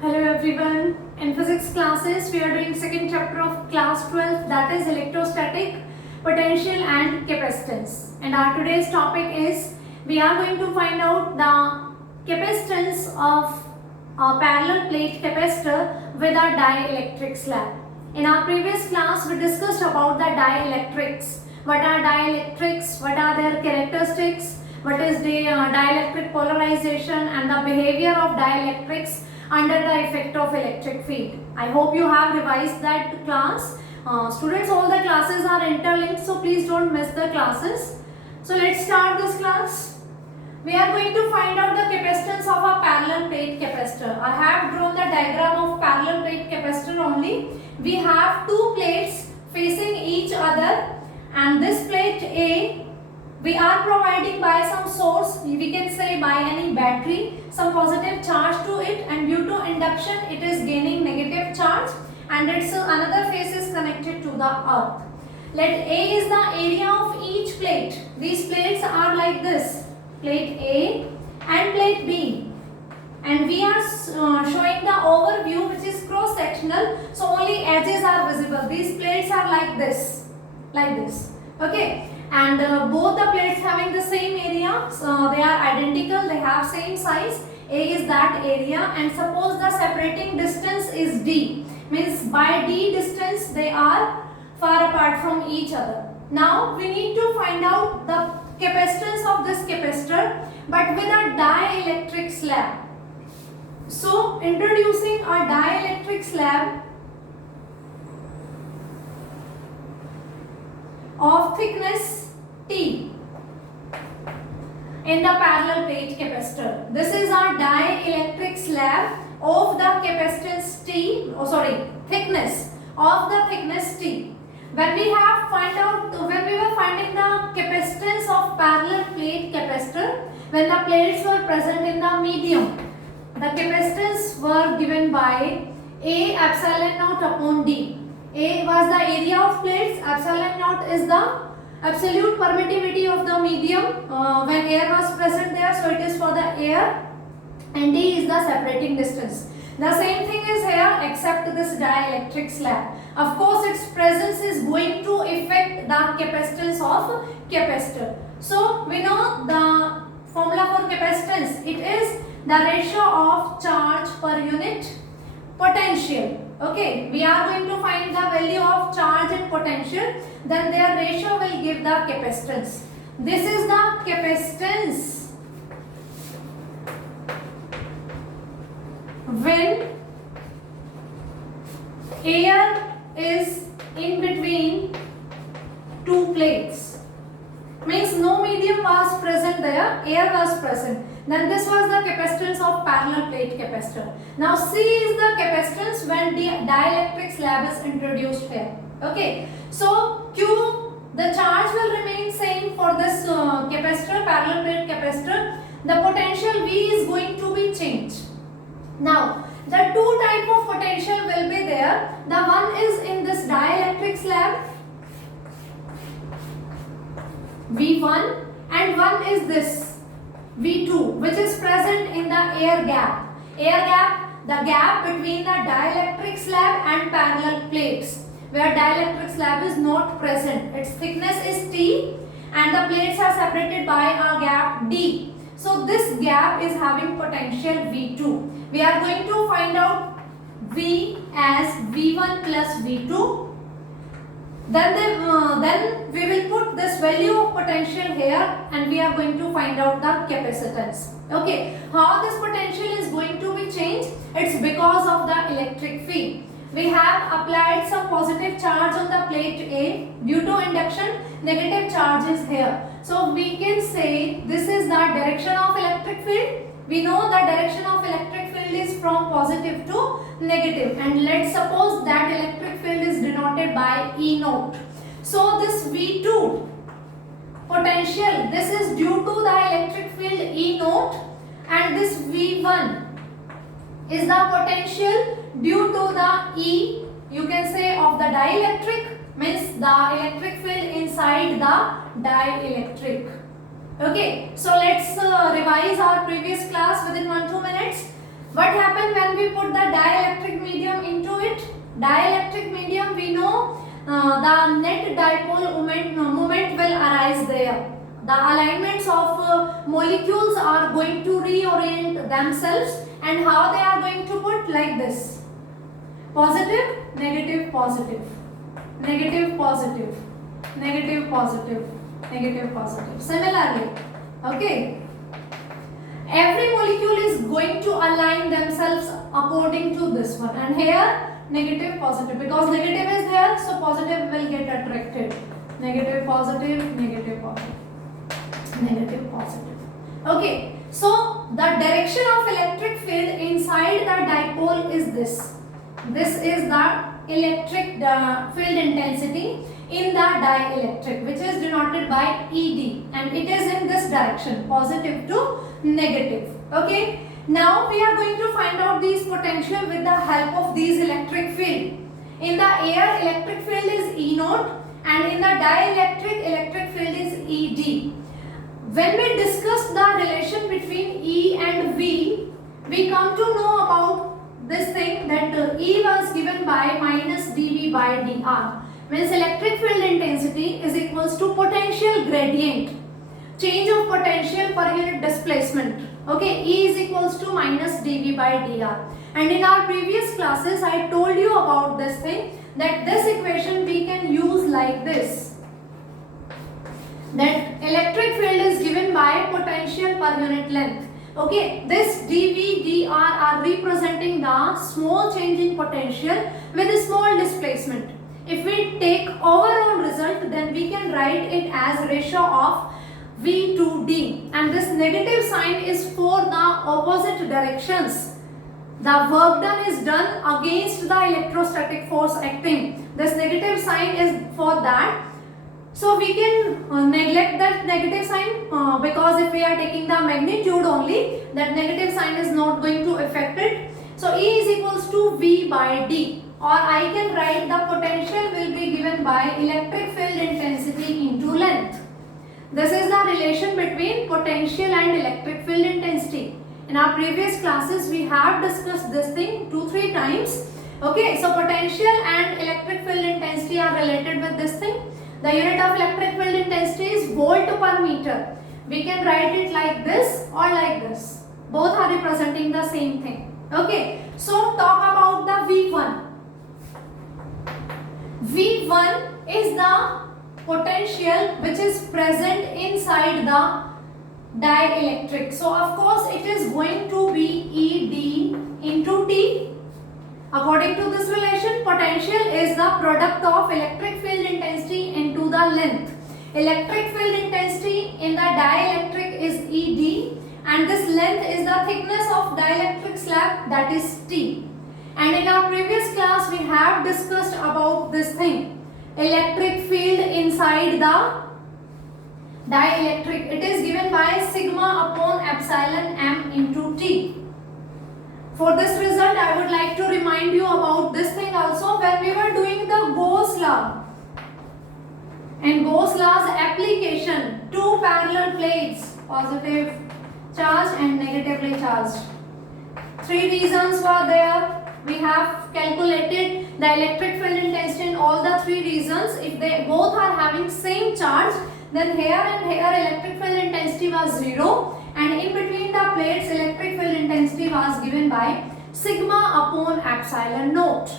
Hello everyone. In physics classes, we are doing second chapter of class 12, that is electrostatic potential and capacitance. And our today's topic is we are going to find out the capacitance of a parallel plate capacitor with a dielectric slab. In our previous class, we discussed about the dielectrics. What are dielectrics? What are their characteristics? What is the dielectric polarization and the behavior of dielectrics under the effect of electric field. I hope you have revised that class. Students, all the classes are interlinked, so please don't miss the classes. So let's start this class. We are going to find out the capacitance of a parallel plate capacitor. I have drawn the diagram of parallel plate capacitor only. We have two plates facing each other, and this plate A we are providing by some source, we can say by any battery, some positive charge to it, and due to induction it is gaining negative charge, and its another face is connected to the earth. Let A is the area of each plate. These plates are like this, plate A and plate B, and we are showing the overview which is cross sectional, so only edges are visible. These plates are like this, okay. And both the plates having the same area, so they are identical, they have same size. A is that area, and suppose the separating distance is D, means by D distance they are far apart from each other. Now we need to find out the capacitance of this capacitor but with a dielectric slab. So introducing a dielectric slab of thickness T in the parallel plate capacitor. This is our dielectric slab of the capacitance T, thickness of the thickness T. When we were finding the capacitance of parallel plate capacitor, when the plates were present in the medium, the capacitance were given by A epsilon naught upon D. A was the area of plates, epsilon naught is the absolute permittivity of the medium when air was present there, so it is for the air, and D is the separating distance. The same thing is here except this dielectric slab. Of course, its presence is going to affect the capacitance of capacitor. So we know the formula for capacitance. It is the ratio of charge per unit potential. Okay, we are going to find the value of charge and potential, then their ratio will give the capacitance. This is the capacitance when air is in between two plates. Means no medium was present there, air was present. Then this was the capacitance of parallel plate capacitor. Now C is the capacitance when the dielectric slab is introduced here. Okay. So Q, the charge will remain same for this capacitor, parallel plate capacitor. The potential V is going to be changed. Now the two type of potential will be there. The one is in this dielectric slab, V1, and one is this V2, which is present in the air gap. Air gap, the gap between the dielectric slab and parallel plates, where dielectric slab is not present. Its thickness is T and the plates are separated by a gap D. So this gap is having potential V2. We are going to find out V as V1 plus V2. Then we will put this value of potential here, and we are going to find out the capacitance. Okay, how this potential is going to be changed? It's because of the electric field. We have applied some positive charge on the plate A. Due to induction, negative charge is here. So we can say this is the direction of electric field. We know the direction of electric field is from positive to negative, and let's suppose that electric field is denoted by E naught. So this V2 potential, this is due to the electric field E naught, and this V1 is the potential due to the E, you can say, of the dielectric, means the electric field inside the dielectric. Okay, so let's revise our previous class within 1-2 minutes. What happens when we put the dielectric medium into it? Dielectric medium, we know the net dipole moment will arise there. The alignments of molecules are going to reorient themselves, and how they are going to put like this: positive, negative, positive, negative, positive, negative, positive, negative, positive. Similarly, okay, every molecule is going to align themselves according to this one, and here negative, positive, because negative is there, so positive will get attracted. Negative, positive, negative, positive, negative, positive. Okay, so the direction of electric field inside the dipole is this. This is the electric field intensity in the dielectric, which is denoted by ED, and it is in this direction, positive to negative. Okay, now we are going to find out these potential with the help of these electric field. In the air, electric field is E naught, and in the dielectric, electric field is ED. When we discussed the relation between E and V, we come to know about this thing that E was given by minus dV by dr. Means electric field intensity is equals to potential gradient, change of potential per unit displacement. Okay, E is equals to minus dV by dr. And in our previous classes, I told you about this thing, that this equation we can use like this. That electric field is given by potential per unit length. Okay, this dV, dr are representing the small change in potential with a small displacement. If we take overall result, then we can write it as ratio of V to D, and this negative sign is for the opposite directions. The work done is done against the electrostatic force acting. This negative sign is for that. So we can neglect that negative sign because if we are taking the magnitude only, that negative sign is not going to affect it. So E is equals to V by D, or I can write the potential will be given by electric field intensity into length. This is the relation between potential and electric field intensity. In our previous classes, we have discussed this thing 2-3 times. Okay, so potential and electric field intensity are related with this thing. The unit of electric field intensity is volt per meter. We can write it like this or like this. Both are representing the same thing. Okay, so talk about the V1. V1 is the potential which is present inside the dielectric. So of course it is going to be ED into T. According to this relation, potential is the product of electric field intensity into the length. Electric field intensity in the dielectric is ED, and this length is the thickness of dielectric slab, that is T. And in our previous class, we have discussed about this thing, electric field inside the dielectric. It is given by sigma upon epsilon m into T. For this result, I would like to remind you about this thing also when we were doing the Gauss law. And Gauss law's application, two parallel plates, positive charged and negatively charged. 3 regions were there. We have calculated the electric field intensity in all the 3 regions. If they both are having same charge, then here and here electric field intensity was 0. And in between the plates, electric field intensity was given by sigma upon epsilon naught,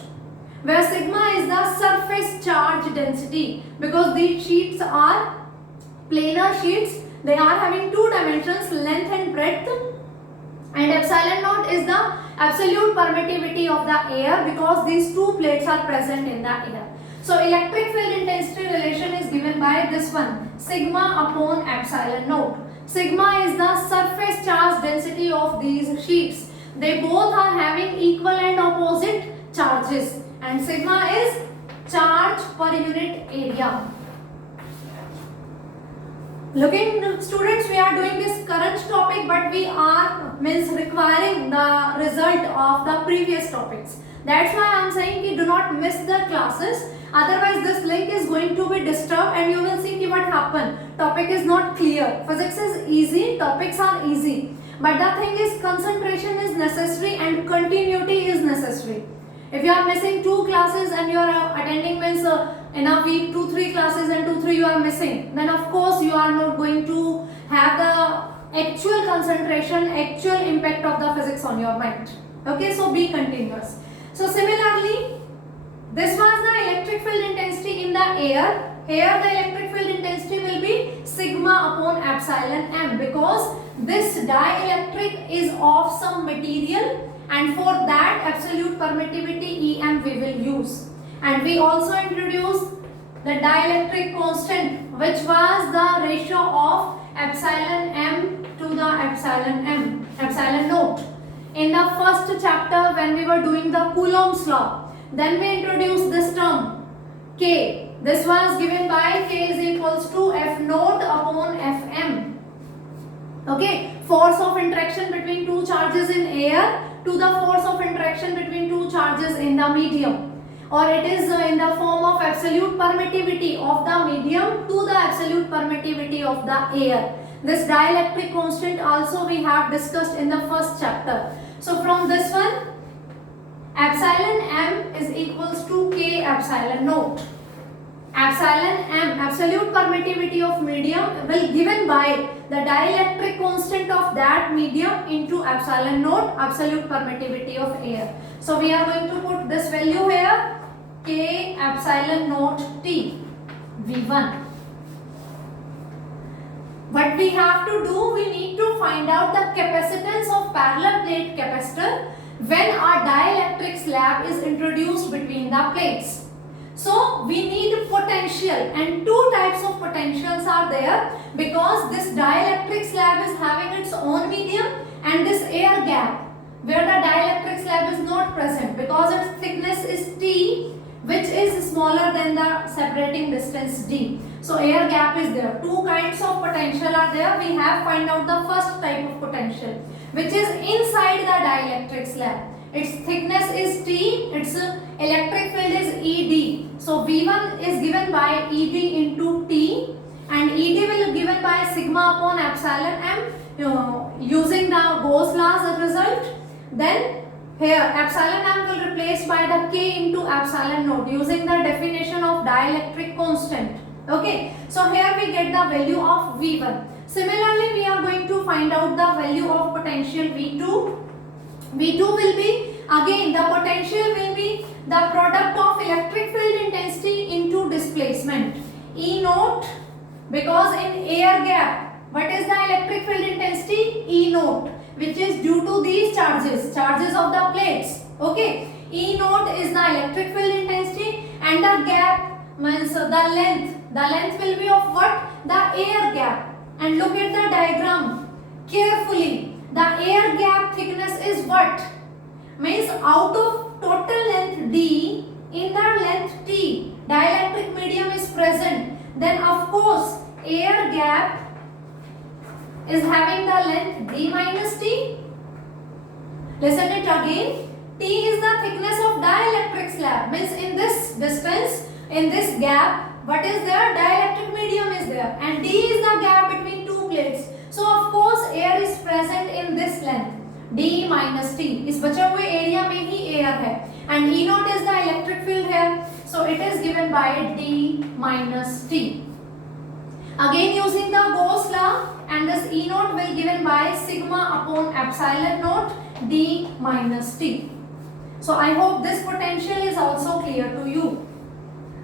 where sigma is the surface charge density, because these sheets are planar sheets. They are having 2 dimensions, length and breadth, and epsilon naught is the absolute permittivity of the air, because these 2 plates are present in the air. So electric field intensity relation is given by this one, sigma upon epsilon naught. Sigma is the surface charge density of these sheets. They both are having equal and opposite charges, and sigma is charge per unit area. Looking students, we are doing this current topic, but we are requiring the result of the previous topics. That's why I am saying ki do not miss the classes. Otherwise this link is going to be disturbed and you will see what happened. Topic is not clear. Physics is easy, topics are easy. but the thing is concentration is necessary and continuity is necessary. If you are missing 2 classes and you are attending means in a week 2-3 classes and 2-3 you are missing, then of course you are not going to have the actual concentration, actual impact of the physics on your mind. Okay, so be continuous. So similarly, this was the electric field intensity in the air. Here the electric field intensity will be sigma upon epsilon m, because this dielectric is of some material, and for that absolute permittivity Em we will use. And we also introduced the dielectric constant, which was the ratio of epsilon m to the epsilon naught. In the first chapter when we were doing the Coulomb's law, then we introduced this term K. This was given by K is equals to F naught upon Fm. Okay, force of interaction between two charges in air to the force of interaction between two charges in the medium, or it is in the form of absolute permittivity of the medium to the absolute permittivity of the air. This dielectric constant also we have discussed in the first chapter. So from this one, epsilon m is equals to K epsilon naught. Epsilon m, absolute permittivity of medium, will given by the dielectric constant of that medium into epsilon naught, absolute permittivity of air. So we are going to put this value here, K epsilon naught T, V1. What we have to do, we need to find out the capacitance of parallel plate capacitor when our dielectric slab is introduced between the plates. So we need potential, and two types of potentials are there, because this dielectric slab is having its own medium and this air gap where the dielectric slab is not present, because its thickness is T, which is smaller than the separating distance D. So air gap is there. Two kinds of potential are there. We have find out the first type of potential, which is inside the dielectric slab. Its thickness is T, its electric field is ED. So V1 is given by ED into T, and ED will be given by sigma upon epsilon m, using the Gauss law as a result. Then here epsilon m will replace by the K into epsilon naught using the definition of dielectric constant. Okay, so here we get the value of V1. Similarly, we are going to find out the value of potential V2. V2 will be, again the potential will be the product of electric field intensity into displacement E naught, because in air gap, what is the electric field intensity? E naught, which is due to these charges of the plates. Okay, E naught is the electric field intensity, and the gap means the length will be of what? The air gap. And look at the diagram carefully. The air gap thickness is what? Means out of total length D, inner length T, dielectric medium is present. Then of course air gap is having the length D minus T. Listen it again. T is the thickness of dielectric slab. Means in this distance, in this gap, what is there? Dielectric medium is there, and D is the gap between two plates. So of course air is present in this length, D minus T. इस बचे हुए area में ही air है, and E naught is the electric field here. So it is given by D minus T. Again using the Gauss law, and this E naught will given by sigma upon epsilon naught D minus T. So I hope this potential is also clear to you.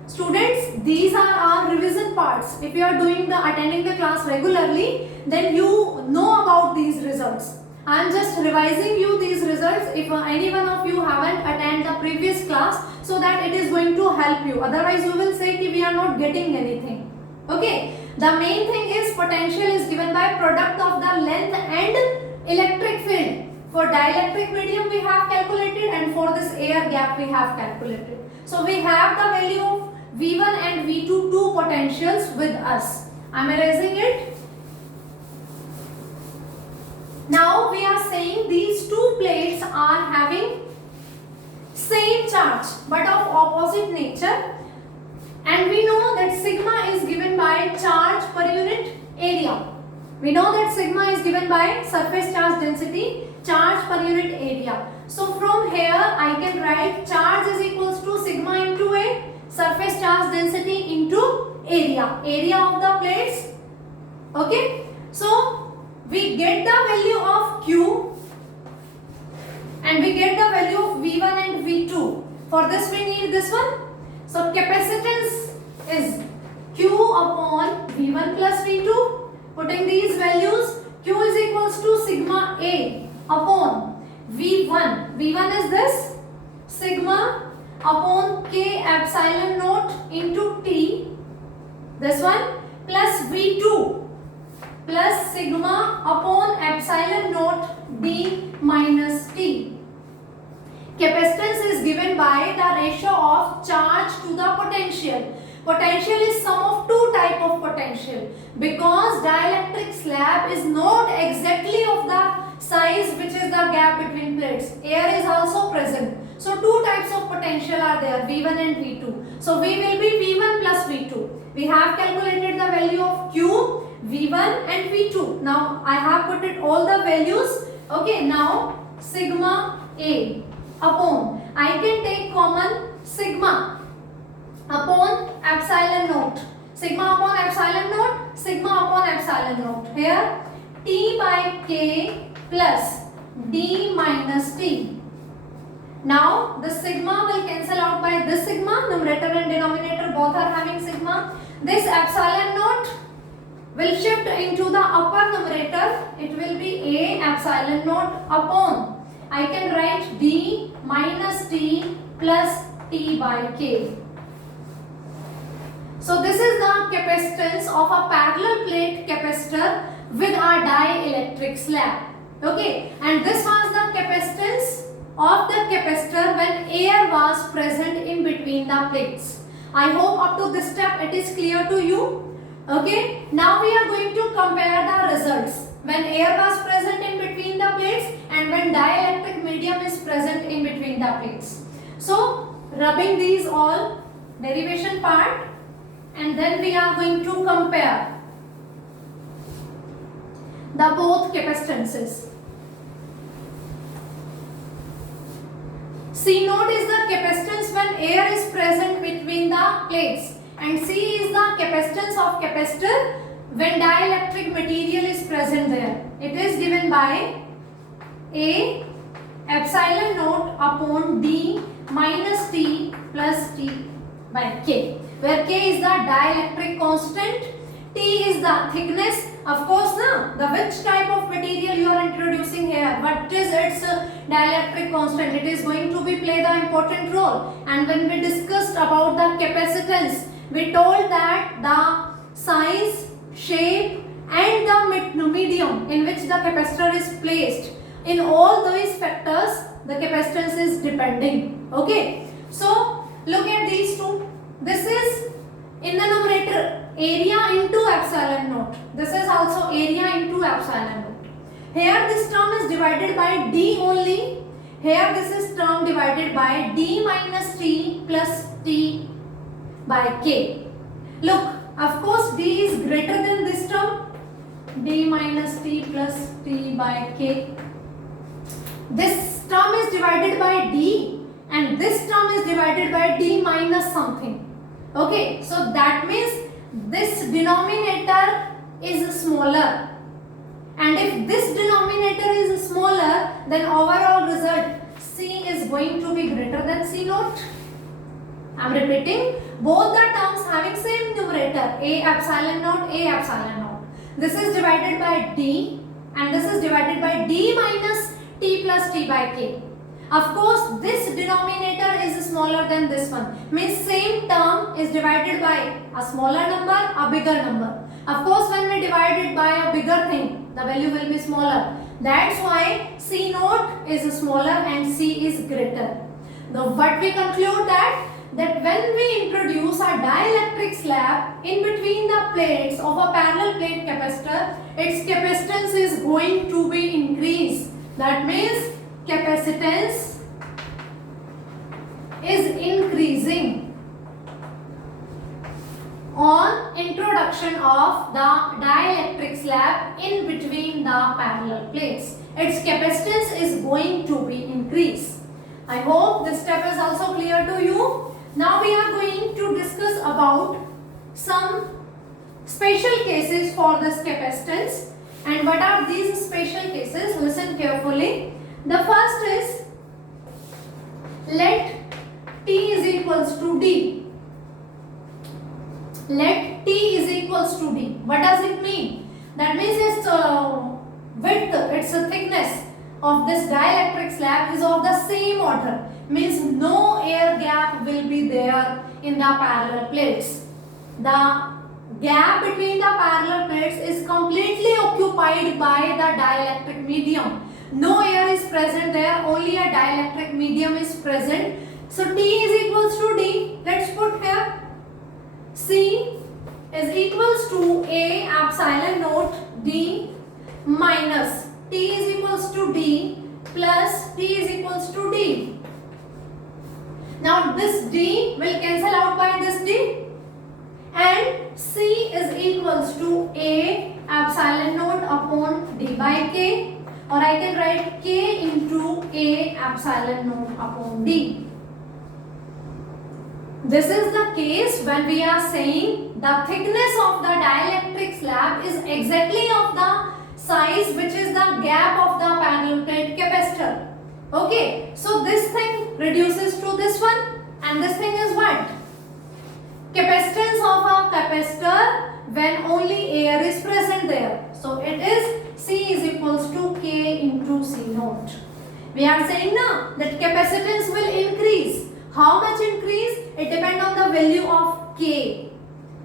Students, these are our revision parts. If you are attending the class regularly, then you know about these results. I am just revising you these results if any one of you haven't attended the previous class, so that it is going to help you. Otherwise you will say that we are not getting anything. Okay. The main thing is potential is given by product of the length and electric field. For dielectric medium we have calculated, and for this air gap we have calculated. So we have the value of V1 and V2, two potentials with us. I am erasing it. Now we are saying these two plates are having same charge but of opposite nature, and we know that sigma is given by charge per unit area. We know that sigma is given by surface charge density, charge per unit area. So from here I can write charge is equals to sigma into A, surface charge density into area of the plates. Okay, so we get the value of Q and we get the value of V1 and V2. For this we need this one. So capacitance is Q upon V1 plus V2. Putting these values, Q is equals to sigma A upon V1. V1 is this, sigma upon K epsilon naught into T, this one, plus V2 plus sigma upon epsilon naught D minus T. Capacitance is given by the ratio of charge to the potential. Potential is sum of two type of potential, because dielectric slab is not exactly of the size which is the gap between plates. Air is also present. So two types of potential are there, V1 and V2. So we will be V1 plus V2. We have calculated the value of Q, V1 and V2. Now I have put it all the values. Okay, now sigma A upon, I can take common sigma upon epsilon naught. Sigma upon epsilon naught, sigma upon epsilon naught. Here T by K plus D minus T. Now the sigma will cancel out by this sigma, numerator and denominator both are having sigma. This epsilon naught will shift into the upper numerator, it will be A epsilon naught upon, I can write D minus T plus T by K. So this is the capacitance of a parallel plate capacitor with a dielectric slab. Okay, and this was the capacitance of the capacitor when air was present in between the plates. I hope up to this step it is clear to you. Okay, now we are going to compare the results when air was present in between the plates and when dielectric medium is present in between the plates. So rubbing these all, derivation part, and then we are going to compare the both capacitances. C naught is the capacitance when air is present between the plates, and C is the capacitance of capacitor when dielectric material is present there. It is given by A epsilon naught upon D minus T plus T by K, where K is the dielectric constant, T is the thickness. Of course, the which type of material you are introducing here, what is its dielectric constant, it is going to be play the important role. And when we discussed about the capacitance, we told that the size, shape and the medium in which the capacitor is placed, in all those factors the capacitance is depending. Okay, so look at these two. This is in the numerator area into epsilon naught. This is also area into epsilon naught. Here this term is divided by D only. Here this is term divided by D minus T plus T by K. Look, of course D is greater than this term, D minus T plus T by K. This term is divided by D and this term is divided by D minus something. Okay, so that means this denominator is smaller, and if this denominator is smaller, then overall result C is going to be greater than C naught. I am repeating, both the terms having same numerator, A epsilon naught, A epsilon naught. This is divided by D and this is divided by D minus T plus T by K. Of course, this denominator is smaller than this one. Means same term is divided by a smaller number, a bigger number. Of course, when we divide it by a bigger thing, the value will be smaller. That's why C naught is smaller and C is greater. Now, what we conclude that when we introduce a dielectric slab in between the plates of a parallel plate capacitor, its capacitance is going to be increased. That means capacitance is increasing on introduction construction of the dielectric slab in between the parallel plates. Its capacitance is going to be increased. I hope this step is also clear to you. Now we are going to discuss about some special cases for this capacitance. And what are these special cases? Listen carefully. The first is, let T is equals to D. Let T is equals to D. What does it mean? That means its width, its thickness of this dielectric slab is of the same order. Means no air gap will be there in the parallel plates. The gap between the parallel plates is completely occupied by the dielectric medium. No air is present there, only a dielectric medium is present. So T is equals to D. Let's put here. C is equals to A epsilon naught D minus T is equals to D plus T is equals to D. Now this D will cancel out by this D, and C is equals to A epsilon naught upon D by K, or I can write K into A epsilon naught upon D. This is the case when we are saying the thickness of the dielectric slab is exactly of the size which is the gap of the parallel plate capacitor. Okay, so this thing reduces to this one, and this thing is what? Capacitance of a capacitor when only air is present there. So it is C is equals to K into C naught. We are saying now that capacitance will increase. How much increase? It depends on the value of K.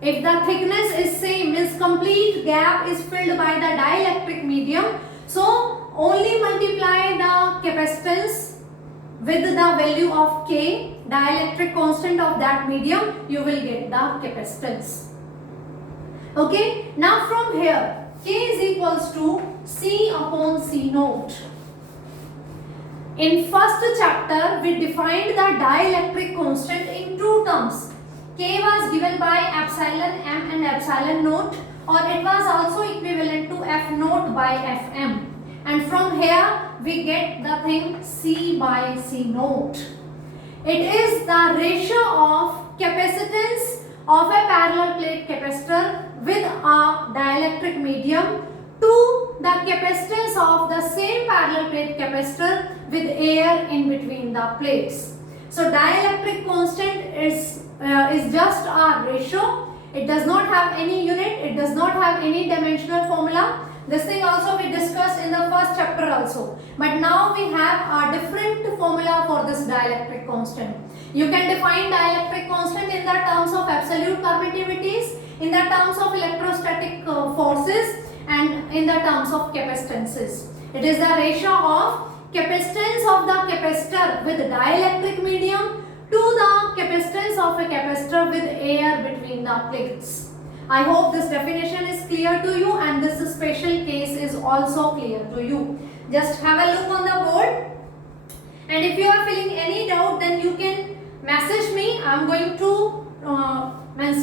If the thickness is same, means complete gap is filled by the dielectric medium, so only multiply the capacitance with the value of K, dielectric constant of that medium, you will get the capacitance. Okay, now from here K is equals to C upon C naught. In first chapter we defined the dielectric constant in two terms. K was given by epsilon m and epsilon naught, or it was also equivalent to F naught by Fm. And from here we get the thing C by C naught. It is the ratio of capacitance of a parallel plate capacitor with a dielectric medium to the capacitance of the same parallel plate capacitor with air in between the plates. So dielectric constant is just a ratio. It does not have any unit, it does not have any dimensional formula. This thing also we discussed in the first chapter also. But now we have a different formula for this dielectric constant. You can define dielectric constant in the terms of absolute permittivities, in the terms of electrostatic forces, and in the terms of capacitances. It is the ratio of capacitance of the capacitor with dielectric medium to the capacitance of a capacitor with air between the plates. I hope this definition is clear to you and this special case is also clear to you. Just have a look on the board, and if you are feeling any doubt then you can message me. I am going to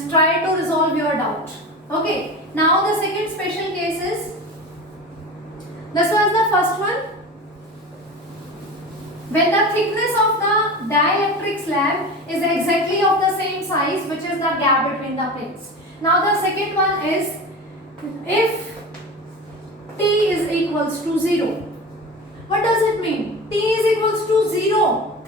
try to resolve your doubt. Okay, now the second special case is, this was the first one, when the thickness of the dielectric slab is exactly of the same size which is the gap between the plates. Now the second one is, if T is equals to 0. What does it mean? T is equals to 0.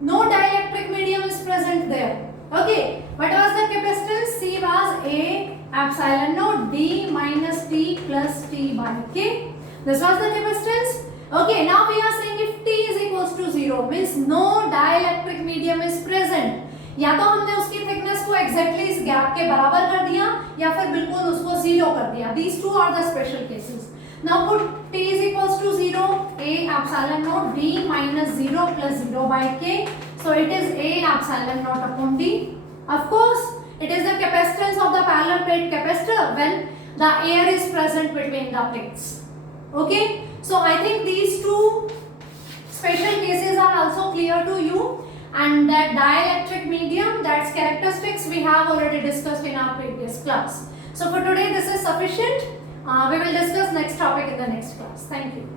No dielectric medium is present there. Okay, what was the capacitance? C was A epsilon naught D minus T plus T by K. This was the capacitance. Okay, now we are saying if T is equals to 0 means no dielectric medium is present. या तो हमने उसकी thickness को exactly इस gap के बराबर कर दिया या फिर बिल्कुल उसको 0 कर दिया. These two are the special cases. Now put T is equals to 0, A epsilon naught D minus 0 plus 0 by K. So it is A epsilon naught upon D. Of course, it is the capacitance of the parallel plate capacitor when the air is present between the plates. Okay, so I think these two special cases are also clear to you. And that dielectric medium, that's characteristics we have already discussed in our previous class. So for today this is sufficient. We will discuss next topic in the next class. Thank you.